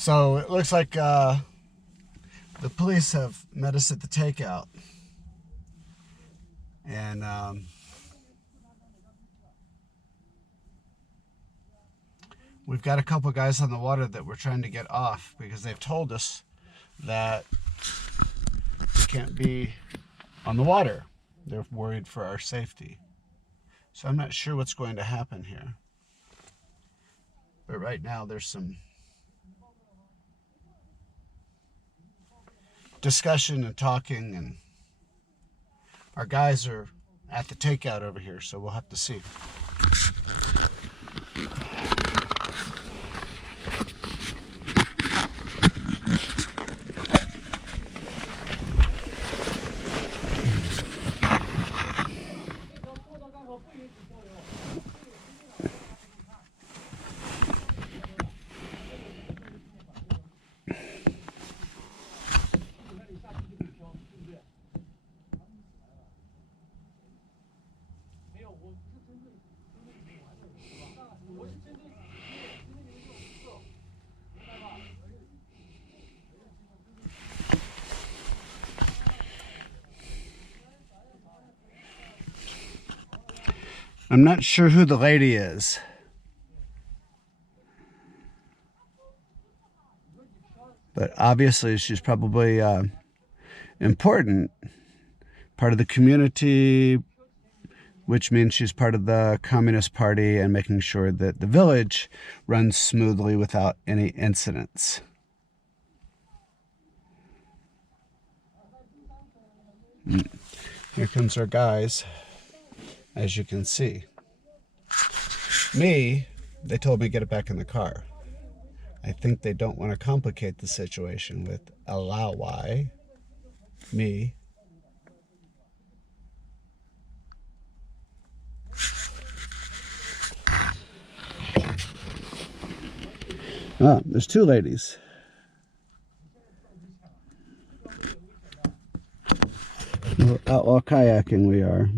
So it looks like the police have met us at the takeout. And we've got a couple guys on the water that we're trying to get off because they've told us that we can't be on the water. They're worried for our safety. So I'm not sure what's going to happen here. But right now there's some discussion and talking, and our guys are at the takeout over here, so we'll have to see. I'm not sure who the lady is. But obviously she's probably important, part of the community, which means she's part of the Communist Party and making sure that the village runs smoothly without any incidents. Here comes our guys, as you can see. Me, they told me to get it back in the car. I think they don't want to complicate the situation with allow why me. Ah, there's two ladies. Outlaw kayaking we are.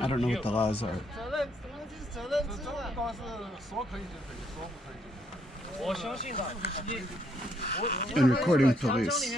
I don't know what the laws are. And recording police.